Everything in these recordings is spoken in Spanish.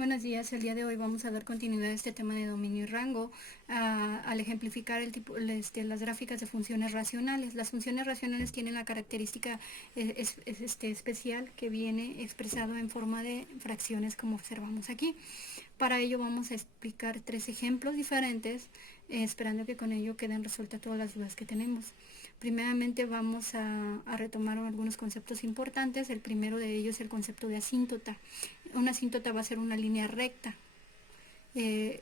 Buenos días, el día de hoy vamos a dar continuidad a este tema de dominio y rango al ejemplificar las gráficas de funciones racionales. Las funciones racionales tienen la característica especial que viene expresado en forma de fracciones como observamos aquí. Para ello vamos a explicar tres ejemplos diferentes, esperando que con ello queden resueltas todas las dudas que tenemos. Primeramente vamos a retomar algunos conceptos importantes. El primero de ellos es el concepto de asíntota. Una asíntota va a ser una línea recta eh,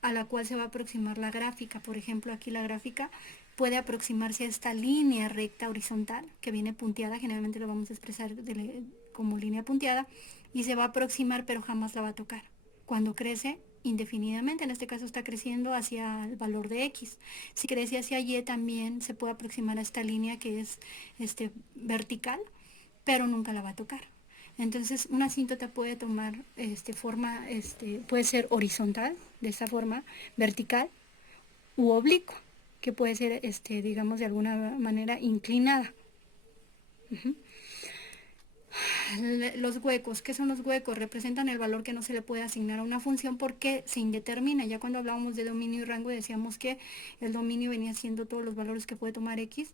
a la cual se va a aproximar la gráfica. Por ejemplo, aquí la gráfica puede aproximarse a esta línea recta horizontal que viene punteada, generalmente lo vamos a expresar como línea punteada, y se va a aproximar pero jamás la va a tocar. Cuando crece indefinidamente, en este caso está creciendo hacia el valor de X. Si crece hacia Y también se puede aproximar a esta línea que es vertical, pero nunca la va a tocar. Entonces una asíntota puede tomar forma, puede ser horizontal, de esta forma, vertical, u oblicua, que puede ser, digamos, de alguna manera inclinada. Uh-huh. Los huecos, ¿qué son los huecos? Representan el valor que no se le puede asignar a una función porque se indetermina. Ya cuando hablábamos de dominio y rango decíamos que el dominio venía siendo todos los valores que puede tomar X,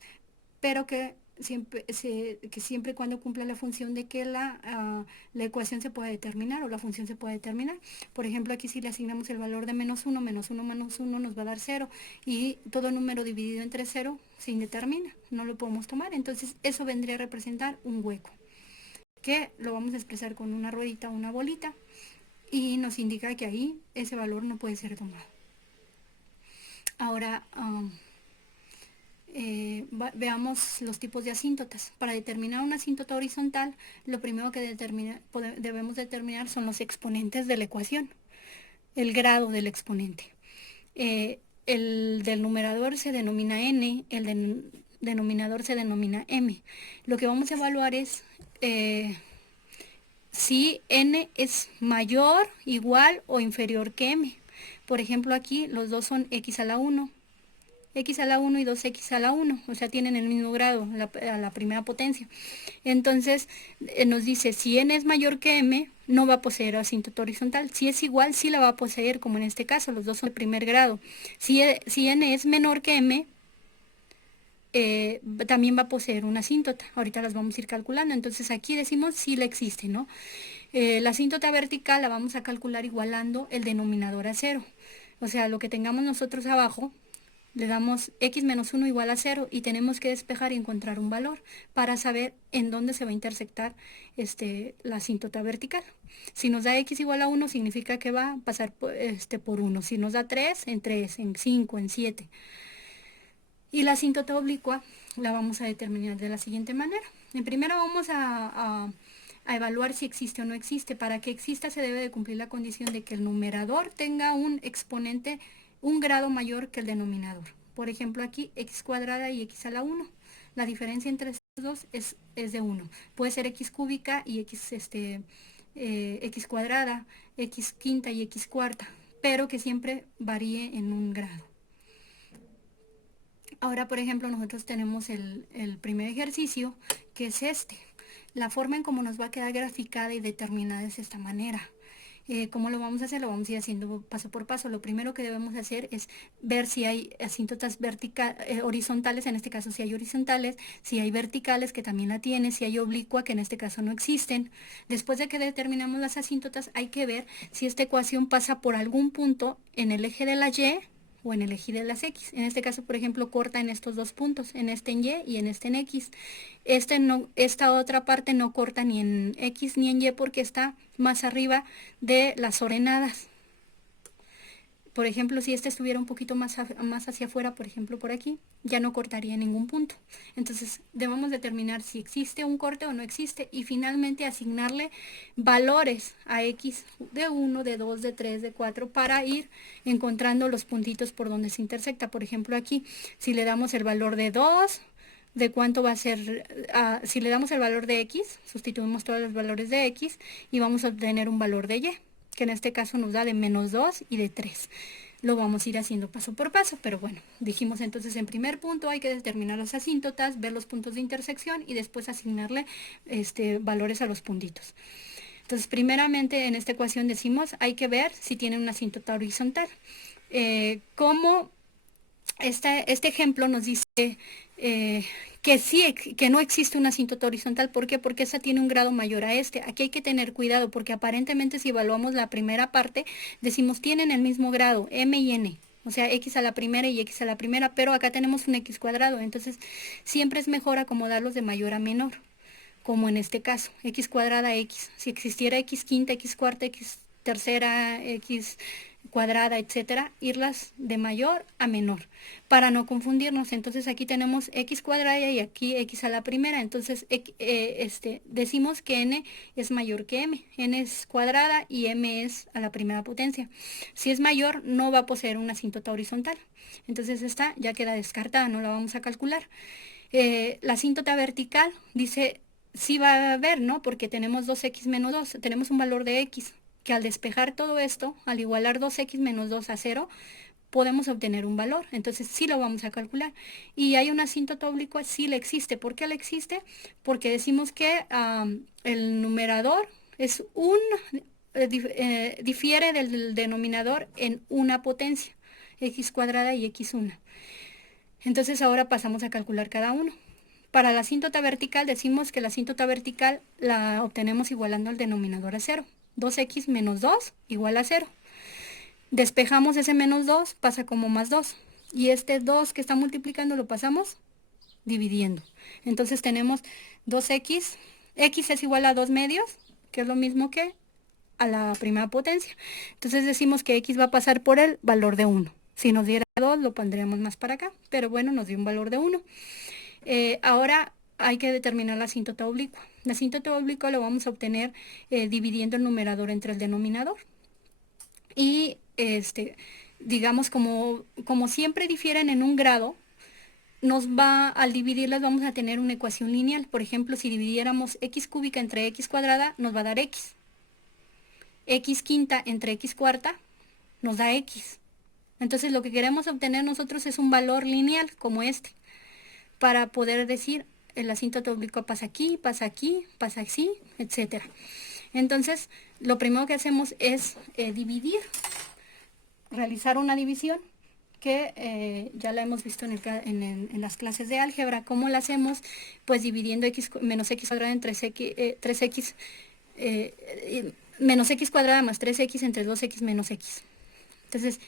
pero que siempre y cuando cumpla la función de que la ecuación se pueda determinar o la función se pueda determinar. Por ejemplo, aquí si le asignamos el valor de menos 1 menos 1 menos 1 nos va a dar 0, y todo número dividido entre 0 se indetermina, no lo podemos tomar. Entonces eso vendría a representar un hueco, que lo vamos a expresar con una ruedita o una bolita, y nos indica que ahí ese valor no puede ser tomado. Ahora, veamos los tipos de asíntotas. Para determinar una asíntota horizontal, lo primero que debemos determinar son los exponentes de la ecuación, el grado del exponente. El del numerador se denomina n, el del denominador se denomina m. Lo que vamos a evaluar es si n es mayor, igual o inferior que m. Por ejemplo, aquí los dos son x a la 1, x a la 1 y 2x a la 1, o sea, tienen el mismo grado, a la primera potencia. Entonces, nos dice, si n es mayor que m, no va a poseer asíntota horizontal. Si es igual, sí la va a poseer, como en este caso, los dos son de primer grado. Si n es menor que m, también va a poseer una asíntota. Ahorita las vamos a ir calculando. Entonces, aquí decimos si la existe, ¿no? La asíntota vertical la vamos a calcular igualando el denominador a 0. O sea, lo que tengamos nosotros abajo, le damos x menos 1 igual a 0 y tenemos que despejar y encontrar un valor para saber en dónde se va a intersectar la asíntota vertical. Si nos da x igual a 1 significa que va a pasar por 1. Si nos da 3, en 3, en 5, en 7. Y la asíntota oblicua la vamos a determinar de la siguiente manera. En primero vamos a evaluar si existe o no existe. Para que exista se debe de cumplir la condición de que el numerador tenga un exponente, un grado mayor que el denominador. Por ejemplo, aquí x cuadrada y x a la 1. La diferencia entre estos dos es de 1. Puede ser x cúbica y x cuadrada, x quinta y x cuarta, pero que siempre varíe en un grado. Ahora, por ejemplo, nosotros tenemos el primer ejercicio, que es este. La forma en cómo nos va a quedar graficada y determinada es de esta manera. ¿Cómo lo vamos a hacer? Lo vamos a ir haciendo paso por paso. Lo primero que debemos hacer es ver si hay asíntotas horizontales, en este caso si hay horizontales, si hay verticales, que también la tiene, si hay oblicua, que en este caso no existen. Después de que determinamos las asíntotas, hay que ver si esta ecuación pasa por algún punto en el eje de la Y o en el eje de las X. En este caso, por ejemplo, corta en estos dos puntos, en este en Y y en este en X. Esta otra parte no corta ni en X ni en Y porque está más arriba de las orenadas. Por ejemplo, si este estuviera un poquito más hacia afuera, por ejemplo por aquí, ya no cortaría en ningún punto. Entonces debemos determinar si existe un corte o no existe y finalmente asignarle valores a X de 1, de 2, de 3, de 4 para ir encontrando los puntitos por donde se intersecta. Por ejemplo aquí, si le damos el valor de 2, de cuánto va a ser, si le damos el valor de X, sustituimos todos los valores de X y vamos a obtener un valor de Y, que en este caso nos da de menos 2 y de 3. Lo vamos a ir haciendo paso por paso, pero bueno, dijimos entonces en primer punto hay que determinar las asíntotas, ver los puntos de intersección y después asignarle valores a los puntitos. Entonces, primeramente en esta ecuación decimos, hay que ver si tiene una asíntota horizontal. Como este ejemplo nos dice que sí, que no existe una asíntota horizontal. ¿Por qué? Porque esa tiene un grado mayor a este. Aquí hay que tener cuidado porque aparentemente si evaluamos la primera parte, decimos tienen el mismo grado, m y n. O sea, x a la primera y x a la primera, pero acá tenemos un x cuadrado. Entonces, siempre es mejor acomodarlos de mayor a menor, como en este caso, x cuadrada x. Si existiera x quinta, x cuarta, x tercera, x cuadrada, etcétera, irlas de mayor a menor para no confundirnos. Entonces aquí tenemos x cuadrada y aquí x a la primera. Entonces decimos que n es mayor que m. N es cuadrada y m es a la primera potencia. Si es mayor, no va a poseer una asíntota horizontal. Entonces esta ya queda descartada, no la vamos a calcular. La asíntota vertical dice sí va a haber, ¿no? Porque tenemos 2x menos 2, tenemos un valor de x, que al despejar todo esto, al igualar 2x menos 2 a 0, podemos obtener un valor. Entonces sí lo vamos a calcular. Y hay una asíntota oblicua, sí le existe. ¿Por qué le existe? Porque decimos que el numerador es difiere del denominador en una potencia, x cuadrada y x1. Entonces ahora pasamos a calcular cada uno. Para la asíntota vertical decimos que la asíntota vertical la obtenemos igualando el denominador a 0. 2x menos 2 igual a 0. Despejamos ese menos 2, pasa como más 2. Y este 2 que está multiplicando lo pasamos dividiendo. Entonces tenemos 2x, x es igual a 2 medios, que es lo mismo que a la primera potencia. Entonces decimos que x va a pasar por el valor de 1. Si nos diera 2 lo pondríamos más para acá, pero bueno, nos dio un valor de 1. Ahora hay que determinar la asíntota oblicua. La asíntota oblicua lo vamos a obtener dividiendo el numerador entre el denominador. Y digamos, como siempre difieren en un grado, al dividirlas vamos a tener una ecuación lineal. Por ejemplo, si dividiéramos x cúbica entre x cuadrada, nos va a dar x. X quinta entre x cuarta nos da x. Entonces lo que queremos obtener nosotros es un valor lineal como este, para poder decir el asíntota oblicua pasa aquí, pasa aquí, pasa así, etc. Entonces lo primero que hacemos es dividir, realizar una división que ya la hemos visto en las clases de álgebra. ¿Cómo la hacemos? Pues dividiendo x menos x cuadrada en 3x menos x cuadrada más 3x entre 2x menos x. Entonces,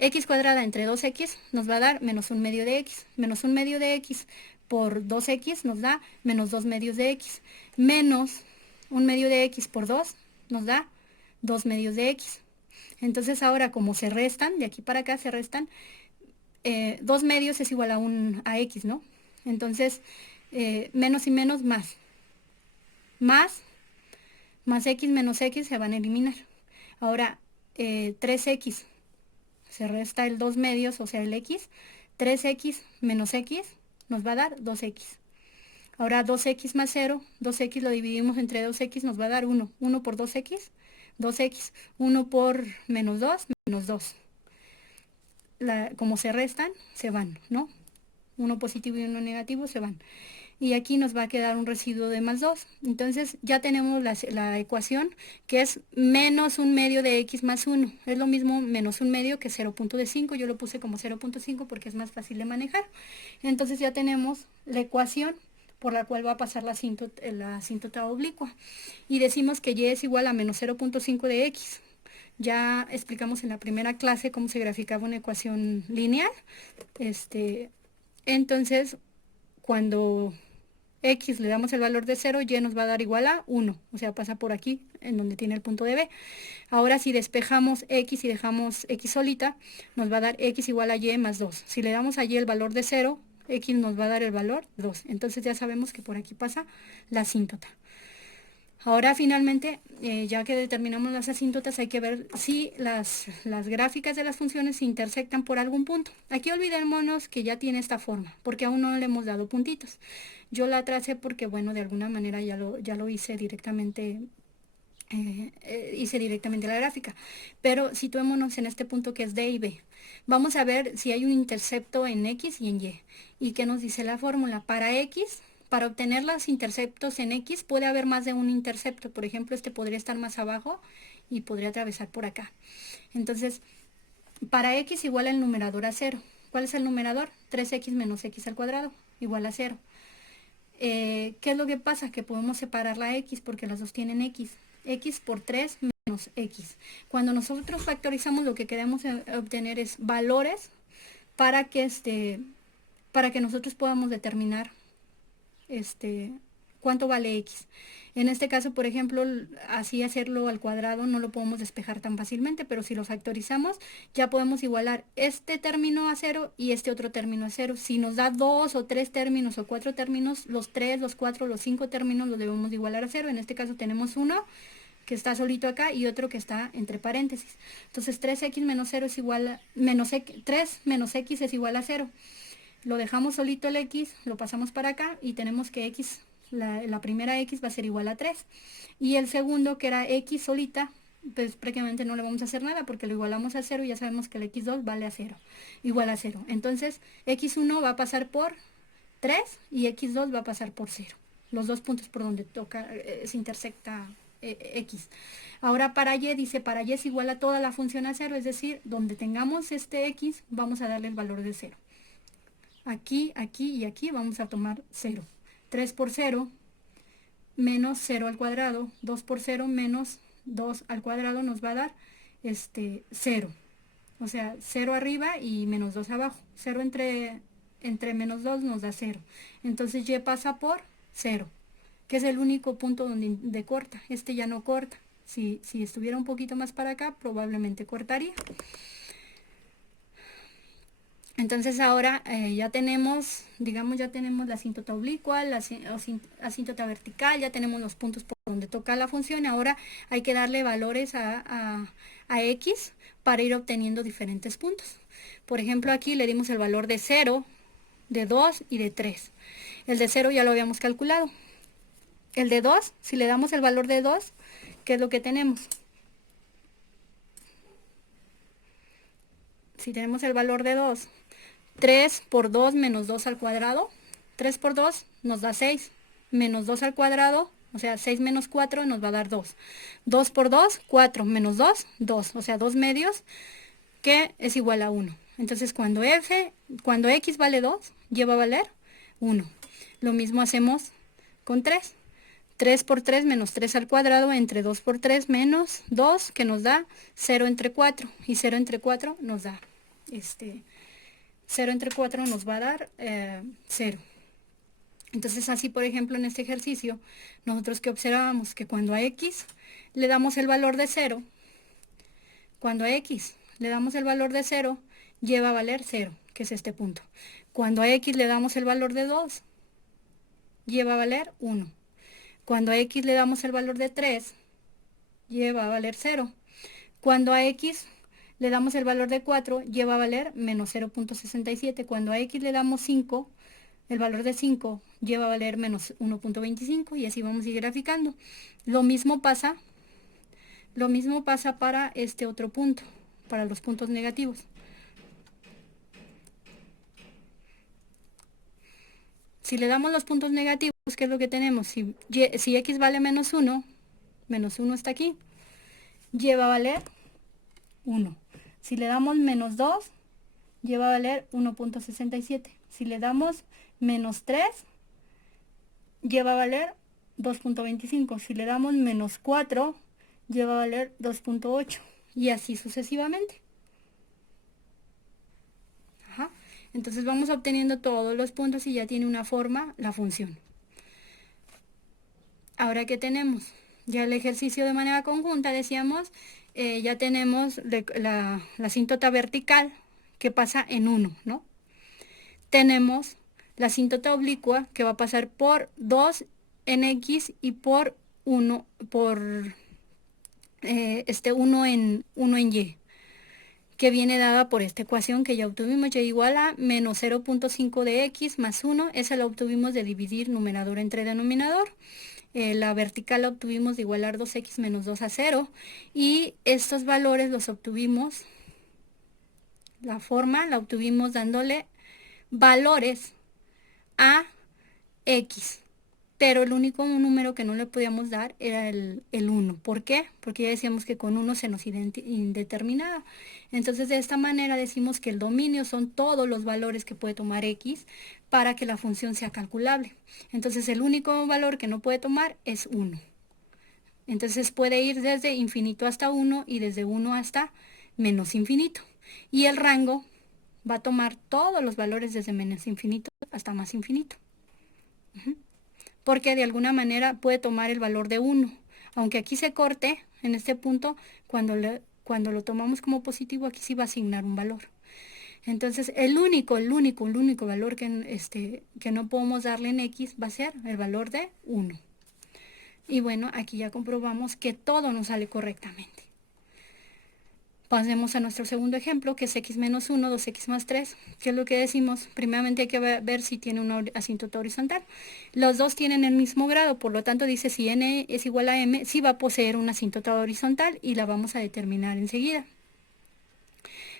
x cuadrada entre 2x nos va a dar menos 1 medio de x. Menos 1 medio de x por 2x nos da menos 2 medios de x. Menos 1 medio de x por 2 nos da 2 medios de x. Entonces ahora como se restan, de aquí para acá se restan, 2 medios es igual a x, ¿no? Entonces, menos y menos más. Más x menos x se van a eliminar. Ahora, 3x se resta el 2 medios, o sea el x. 3x menos x nos va a dar 2x. Ahora 2x más 0, 2x lo dividimos entre 2x, nos va a dar 1. 1 por 2x, 2x. 1 por menos 2, menos 2. Como se restan, se van, ¿no? Uno positivo y uno negativo se van. Y aquí nos va a quedar un residuo de más 2. Entonces ya tenemos la ecuación que es menos 1 medio de x más 1. Es lo mismo menos 1 medio que 0.5. Yo lo puse como 0.5 porque es más fácil de manejar. Entonces ya tenemos la ecuación por la cual va a pasar la asíntota oblicua. Y decimos que y es igual a menos 0.5 de x. Ya explicamos en la primera clase cómo se graficaba una ecuación lineal. Entonces, cuando x le damos el valor de 0, y nos va a dar igual a 1. O sea, pasa por aquí, en donde tiene el punto de B. Ahora, si despejamos x y dejamos x solita, nos va a dar x igual a y más 2. Si le damos a y el valor de 0, x nos va a dar el valor 2. Entonces ya sabemos que por aquí pasa la asíntota. Ahora finalmente, ya que determinamos las asíntotas, hay que ver si las gráficas de las funciones se intersectan por algún punto. Aquí olvidémonos que ya tiene esta forma, porque aún no le hemos dado puntitos. Yo la tracé porque, bueno, de alguna manera ya lo hice directamente. Hice directamente la gráfica, pero situémonos en este punto que es D y B. Vamos a ver si hay un intercepto en X y en Y. ¿Y qué nos dice la fórmula? Para X, para obtener los interceptos en X puede haber más de un intercepto. Por ejemplo, este podría estar más abajo y podría atravesar por acá. Entonces, para X igual el numerador a 0. ¿Cuál es el numerador? 3x menos x al cuadrado igual a 0. ¿Qué es lo que pasa? Que podemos separar la X porque las dos tienen X. X por 3 menos X. Cuando nosotros factorizamos, lo que queremos obtener es valores para que nosotros podamos determinar cuánto vale X. En este caso, por ejemplo, así hacerlo al cuadrado no lo podemos despejar tan fácilmente, pero si lo factorizamos, ya podemos igualar este término a 0 y este otro término a 0. Si nos da 2 o 3 términos o 4 términos, los 3, los 4, los 5 términos los debemos igualar a 0. En este caso tenemos uno que está solito acá y otro que está entre paréntesis. Entonces 3x menos 0 es igual a, 3 menos x es igual a 0. Lo dejamos solito el x, lo pasamos para acá y tenemos que x, la primera x va a ser igual a 3. Y el segundo, que era x solita, pues prácticamente no le vamos a hacer nada porque lo igualamos a 0 y ya sabemos que el x2 vale a 0, igual a 0. Entonces x1 va a pasar por 3 y x2 va a pasar por 0. Los dos puntos por donde toca, se intersecta x. Ahora para y, dice para y es igual a toda la función a 0, es decir, donde tengamos este x, vamos a darle el valor de 0. Aquí, aquí y aquí vamos a tomar 0. 3 por 0 menos 0 al cuadrado, 2 por 0 menos 2 al cuadrado nos va a dar 0. O sea, 0 arriba y menos 2 abajo. 0 entre menos 2 nos da 0. Entonces y pasa por 0, que es el único punto donde corta. Este ya no corta. Si estuviera un poquito más para acá, probablemente cortaría. Entonces ahora ya tenemos, digamos, ya tenemos la asíntota oblicua, la asíntota vertical, ya tenemos los puntos por donde toca la función. Ahora hay que darle valores a x para ir obteniendo diferentes puntos. Por ejemplo, aquí le dimos el valor de 0, de 2 y de 3. El de 0 ya lo habíamos calculado. El de 2, si le damos el valor de 2, ¿qué es lo que tenemos? Si tenemos el valor de 2, 3 por 2 menos 2 al cuadrado. 3 por 2 nos da 6. Menos 2 al cuadrado, o sea, 6 menos 4 nos va a dar 2. 2 por 2, 4 menos 2, 2. O sea, 2 medios, que es igual a 1. Entonces, cuando x vale 2, y va a valer 1. Lo mismo hacemos con 3. 3 por 3 menos 3 al cuadrado entre 2 por 3 menos 2, que nos da 0 entre 4. Y 0 entre 4 nos da 0 entre 4 nos va a dar 0. Entonces así, por ejemplo, en este ejercicio, nosotros que observamos que cuando a x le damos el valor de 0, cuando a x le damos el valor de 0, lleva a valer 0, que es este punto. Cuando a x le damos el valor de 2, lleva a valer 1. Cuando a x le damos el valor de 3, lleva a valer 0. Cuando a x le damos el valor de 4, lleva a valer menos 0.67. Cuando a x le damos 5, el valor de 5 lleva a valer menos 1.25 y así vamos a ir graficando. Lo mismo pasa para este otro punto, para los puntos negativos. Si le damos los puntos negativos, ¿qué es lo que tenemos? Si x vale menos 1, menos 1 está aquí, lleva a valer 1. Si le damos menos 2, lleva a valer 1.67. Si le damos menos 3, lleva a valer 2.25. Si le damos menos 4, lleva a valer 2.8. Y así sucesivamente. Ajá. Entonces vamos obteniendo todos los puntos y ya tiene una forma la función. Ahora, ¿qué tenemos? Ya el ejercicio de manera conjunta, decíamos, ya tenemos la asíntota vertical que pasa en 1, ¿no? Tenemos la asíntota oblicua que va a pasar por 2 en x y por 1 en y, que viene dada por esta ecuación que ya obtuvimos, y igual a menos 0.5 de x más 1. Esa la obtuvimos de dividir numerador entre denominador. La vertical la obtuvimos de igualar 2x menos 2 a 0. Y estos valores los obtuvimos, la forma la obtuvimos dándole valores a x, pero el único número que no le podíamos dar era el 1. ¿Por qué? Porque ya decíamos que con 1 se nos indeterminaba. Entonces, de esta manera decimos que el dominio son todos los valores que puede tomar x para que la función sea calculable. Entonces, el único valor que no puede tomar es 1. Entonces, puede ir desde infinito hasta 1 y desde 1 hasta menos infinito. Y el rango va a tomar todos los valores desde menos infinito hasta más infinito. Porque de alguna manera puede tomar el valor de 1. Aunque aquí se corte, en este punto, cuando lo tomamos como positivo, aquí sí va a asignar un valor. Entonces, el único valor que no podemos darle en x va a ser el valor de 1. Y bueno, aquí ya comprobamos que todo nos sale correctamente. Pasemos a nuestro segundo ejemplo, que es x menos 1, 2x más 3. ¿Qué es lo que decimos? Primeramente hay que ver si tiene una asíntota horizontal. Los dos tienen el mismo grado, por lo tanto dice si n es igual a m, sí va a poseer una asíntota horizontal y la vamos a determinar enseguida.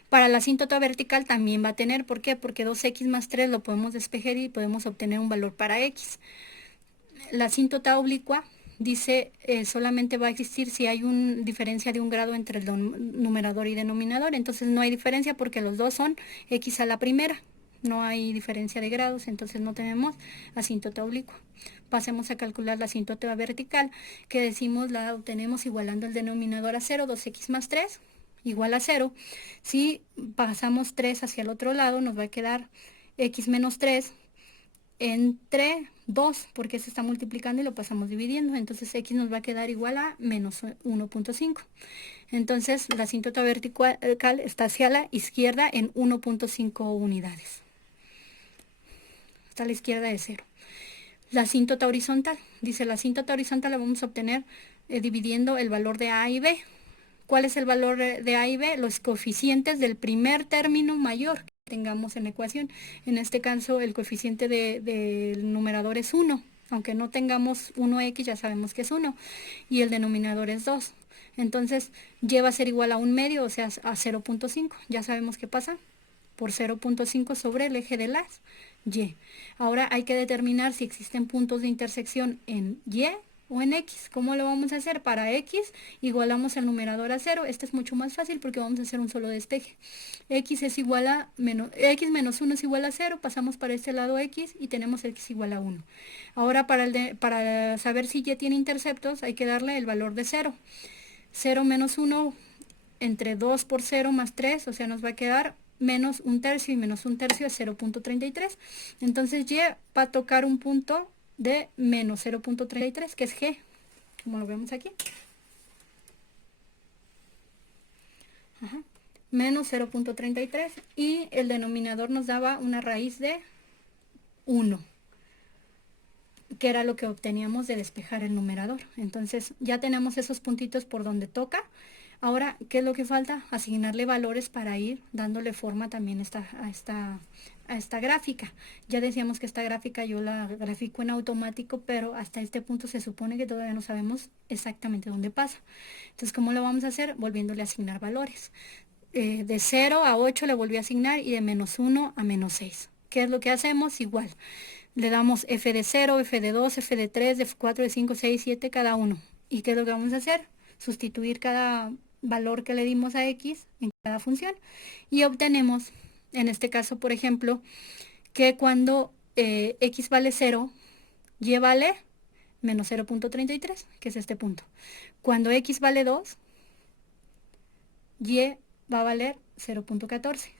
Para la asíntota vertical también va a tener, ¿por qué? Porque 2x más 3 lo podemos despejar y podemos obtener un valor para x. La asíntota oblicua dice solamente va a existir si hay una diferencia de un grado entre el numerador y denominador. Entonces no hay diferencia porque los dos son x a la primera. No hay diferencia de grados, entonces no tenemos asíntota oblicua. Pasemos a calcular la asíntota vertical, que decimos la obtenemos igualando el denominador a 0, 2x más 3 igual a 0. Si pasamos 3 hacia el otro lado, nos va a quedar x menos 3 entre 2, porque se está multiplicando y lo pasamos dividiendo. Entonces x nos va a quedar igual a menos 1.5. Entonces la asíntota vertical está hacia la izquierda en 1.5 unidades. Está a la izquierda de 0. La asíntota horizontal. Dice la asíntota horizontal la vamos a obtener dividiendo el valor de a y b. ¿Cuál es el valor de a y b? Los coeficientes del primer término mayor que tengamos en la ecuación. En este caso, el coeficiente del numerador es 1. Aunque no tengamos 1x, ya sabemos que es 1. Y el denominador es 2. Entonces, y va a ser igual a 1 medio, o sea, a 0.5. Ya sabemos qué pasa. Por 0.5 sobre el eje de las y. Ahora hay que determinar si existen puntos de intersección en y o en x. ¿Cómo lo vamos a hacer? Para x igualamos el numerador a 0. Este es mucho más fácil porque vamos a hacer un solo despeje. X es igual a x menos 1 es igual a 0. Pasamos para este lado x y tenemos x igual a 1. Ahora para saber si y tiene interceptos hay que darle el valor de 0. 0 menos 1 entre 2 por 0 más 3, o sea, nos va a quedar menos 1/3 y menos 1/3 es 0.33. Entonces y va a tocar un punto de menos 0.33, que es G, como lo vemos aquí. Menos 0.33 y el denominador nos daba una raíz de 1, que era lo que obteníamos de despejar el numerador. Entonces ya tenemos esos puntitos por donde toca. Ahora, ¿qué es lo que falta? Asignarle valores para ir dándole forma también a esta gráfica. Ya decíamos que esta gráfica yo la grafico en automático, pero hasta este punto se supone que todavía no sabemos exactamente dónde pasa. Entonces, ¿cómo lo vamos a hacer? Volviéndole a asignar valores. De 0 a 8 le volví a asignar y de menos 1 a menos 6. ¿Qué es lo que hacemos? Igual. Le damos f de 0, f de 2, f de 3, de 4, de 5, 6, 7 cada uno. ¿Y qué es lo que vamos a hacer? Sustituir cada valor que le dimos a x en cada función y obtenemos, en este caso, por ejemplo, que cuando x vale 0, y vale menos 0.33, que es este punto. Cuando x vale 2, y va a valer 0.14.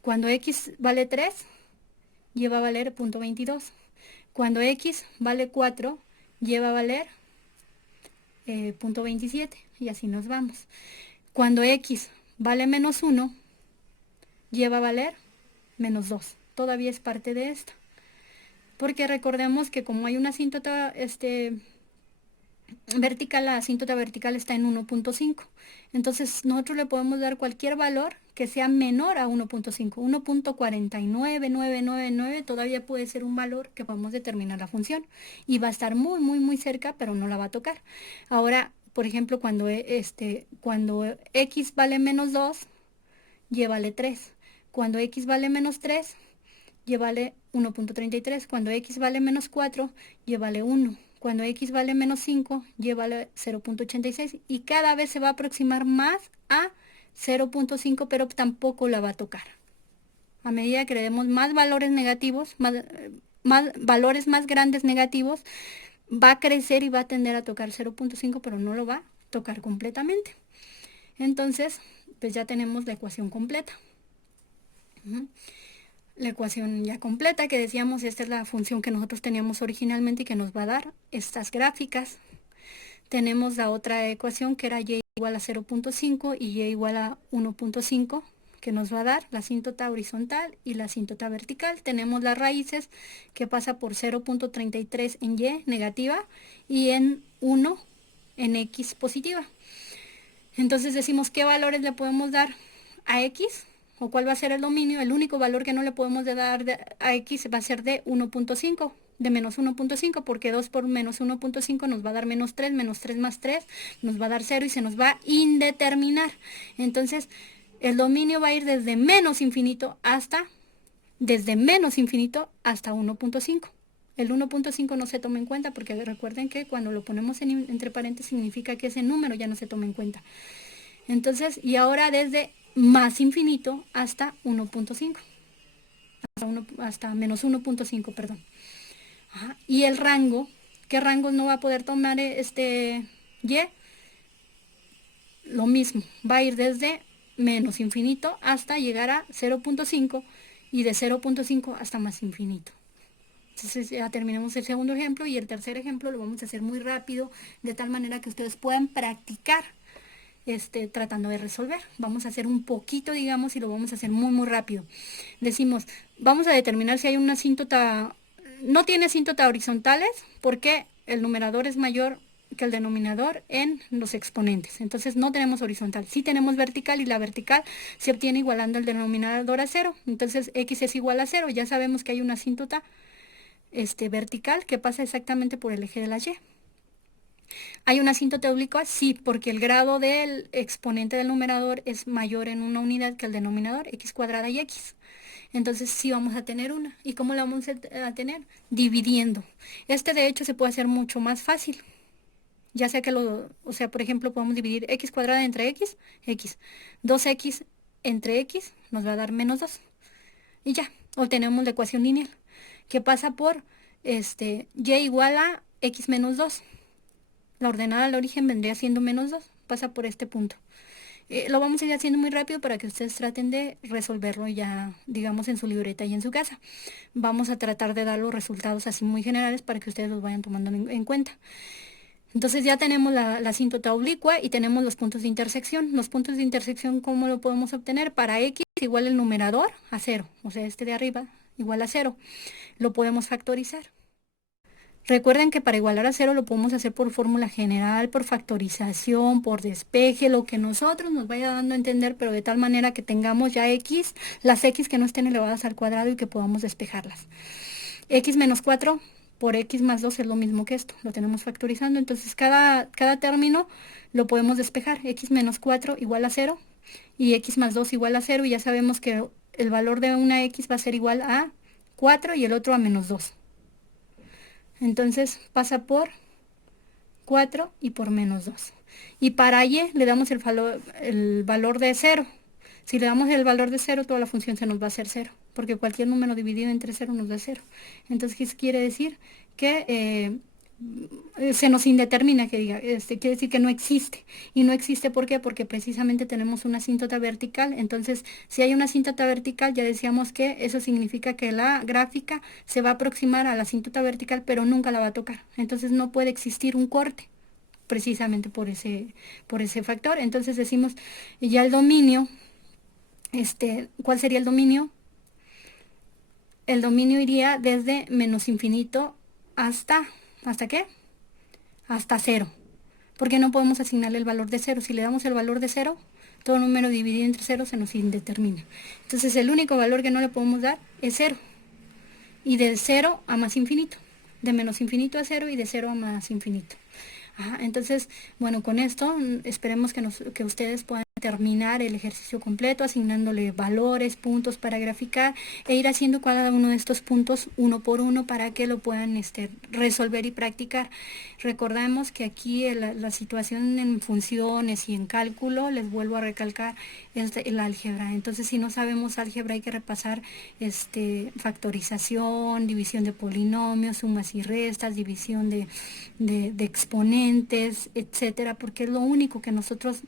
Cuando x vale 3, y va a valer 0.22. Cuando x vale 4, y va a valer 0.27 y así nos vamos. Cuando x vale menos 1, y va a valer menos 2. Todavía es parte de esta. Porque recordemos que como hay una asíntota vertical, la asíntota vertical está en 1.5. Entonces nosotros le podemos dar cualquier valor que sea menor a 1.5. 1.49999 todavía puede ser un valor que podemos determinar la función. Y va a estar muy, muy, muy cerca, pero no la va a tocar. Ahora, por ejemplo, cuando x vale menos 2, y vale 3. Cuando x vale menos 3, y vale 1.33. Cuando x vale menos 4, y vale 1. Cuando x vale menos 5, y vale 0.86. Y cada vez se va a aproximar más a 0.5, pero tampoco la va a tocar. A medida que le demos más valores negativos, más valores más grandes negativos, va a crecer y va a tender a tocar 0.5, pero no lo va a tocar completamente. Entonces, pues ya tenemos la ecuación completa. La ecuación ya completa, que decíamos, esta es la función que nosotros teníamos originalmente y que nos va a dar estas gráficas. Tenemos la otra ecuación que era y igual a 0.5 y y igual a 1.5, que nos va a dar la asíntota horizontal y la asíntota vertical. Tenemos las raíces, que pasa por 0.33 en y negativa y en 1 en x positiva. Entonces decimos qué valores le podemos dar a x, o cuál va a ser el dominio. El único valor que no le podemos dar a x va a ser de 1.5, de menos 1.5, porque 2 por menos 1.5 nos va a dar menos 3 más 3 nos va a dar 0 y se nos va a indeterminar. Entonces el dominio va a ir desde menos infinito hasta 1.5. El 1.5 no se toma en cuenta porque recuerden que cuando lo ponemos entre paréntesis significa que ese número ya no se toma en cuenta. Entonces, y ahora desde más infinito hasta 1.5. Hasta menos 1.5, perdón. Ajá. Y el rango, ¿qué rangos no va a poder tomar este y? Lo mismo, va a ir desde menos infinito hasta llegar a 0.5 y de 0.5 hasta más infinito. Entonces ya terminamos el segundo ejemplo y el tercer ejemplo lo vamos a hacer muy rápido, de tal manera que ustedes puedan practicar tratando de resolver. Vamos a hacer un poquito, digamos, y lo vamos a hacer muy rápido. Decimos, vamos a determinar si hay una asíntota, no tiene asíntota horizontales, porque el numerador es mayor que el denominador en los exponentes. Entonces no tenemos horizontal. Sí tenemos vertical y la vertical se obtiene igualando el denominador a 0. Entonces x es igual a 0. Ya sabemos que hay una asíntota vertical que pasa exactamente por el eje de la y. ¿Hay una asíntota oblicua? Sí, porque el grado del exponente del numerador es mayor en una unidad que el denominador, x cuadrada y x. Entonces sí vamos a tener una. ¿Y cómo la vamos a tener? Dividiendo. De hecho se puede hacer mucho más fácil. Ya sea que por ejemplo, podemos dividir x cuadrada entre x, x. 2x entre x nos va a dar menos 2. Y ya, obtenemos la ecuación lineal, que pasa por y igual a x menos 2. La ordenada al origen vendría siendo menos 2, pasa por este punto. Lo vamos a ir haciendo muy rápido para que ustedes traten de resolverlo ya, digamos, en su libreta y en su casa. Vamos a tratar de dar los resultados así muy generales para que ustedes los vayan tomando en cuenta. Entonces ya tenemos la asíntota oblicua y tenemos los puntos de intersección. Los puntos de intersección, ¿cómo lo podemos obtener? Para x igual el numerador a 0, o sea, de arriba igual a 0. Lo podemos factorizar. Recuerden que para igualar a 0 lo podemos hacer por fórmula general, por factorización, por despeje, lo que nosotros nos vaya dando a entender, pero de tal manera que tengamos ya x, las x que no estén elevadas al cuadrado y que podamos despejarlas. X menos 4 por x más 2 es lo mismo que esto, lo tenemos factorizando, entonces cada término lo podemos despejar. X menos 4 igual a 0 y x más 2 igual a 0, y ya sabemos que el valor de una x va a ser igual a 4 y el otro a menos 2. Entonces pasa por 4 y por menos 2. Y para y le damos el valor de 0. Si le damos el valor de 0, toda la función se nos va a hacer 0, porque cualquier número dividido entre 0 nos da 0. Entonces, ¿qué quiere decir? Que se nos indetermina, que diga, quiere decir que no existe. Y no existe, ¿por qué? Porque precisamente tenemos una asíntota vertical. Entonces, si hay una asíntota vertical, ya decíamos que eso significa que la gráfica se va a aproximar a la asíntota vertical, pero nunca la va a tocar. Entonces no puede existir un corte, precisamente por ese factor. Entonces decimos, ya el dominio, ¿cuál sería el dominio? El dominio iría desde menos infinito ¿hasta qué? Hasta 0. Porque no podemos asignarle el valor de 0. Si le damos el valor de 0, todo número dividido entre 0 se nos indetermina. Entonces el único valor que no le podemos dar es 0. Y de 0 a más infinito. De menos infinito a 0 y de 0 a más infinito. Entonces, bueno, con esto esperemos que ustedes puedan terminar el ejercicio completo, asignándole valores, puntos para graficar e ir haciendo cada uno de estos puntos uno por uno para que lo puedan resolver y practicar. Recordemos que aquí la situación en funciones y en cálculo, les vuelvo a recalcar, es el álgebra. Entonces, si no sabemos álgebra, hay que repasar factorización, división de polinomios, sumas y restas, división de exponentes, etcétera, porque es lo único que nosotros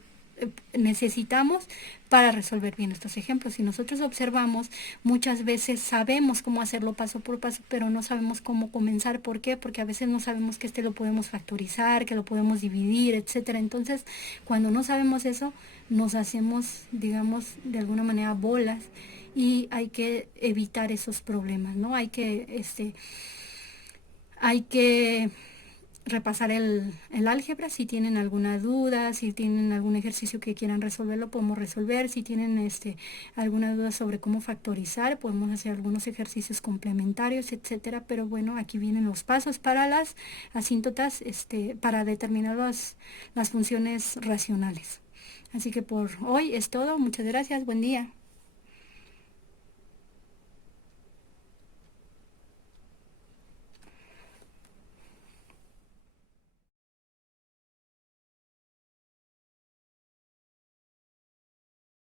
necesitamos para resolver bien estos ejemplos. Si nosotros observamos, muchas veces sabemos cómo hacerlo paso por paso, pero no sabemos cómo comenzar. ¿Por qué? Porque a veces no sabemos que lo podemos factorizar, que lo podemos dividir, etcétera. Entonces, cuando no sabemos eso, nos hacemos, digamos, de alguna manera bolas, y hay que evitar esos problemas, ¿no? Hay que repasar el álgebra. Si tienen alguna duda, si tienen algún ejercicio que quieran resolver, lo podemos resolver. Si tienen alguna duda sobre cómo factorizar, podemos hacer algunos ejercicios complementarios, etcétera. Pero bueno, aquí vienen los pasos para las asíntotas, para determinar las funciones racionales. Así que por hoy es todo. Muchas gracias. Buen día.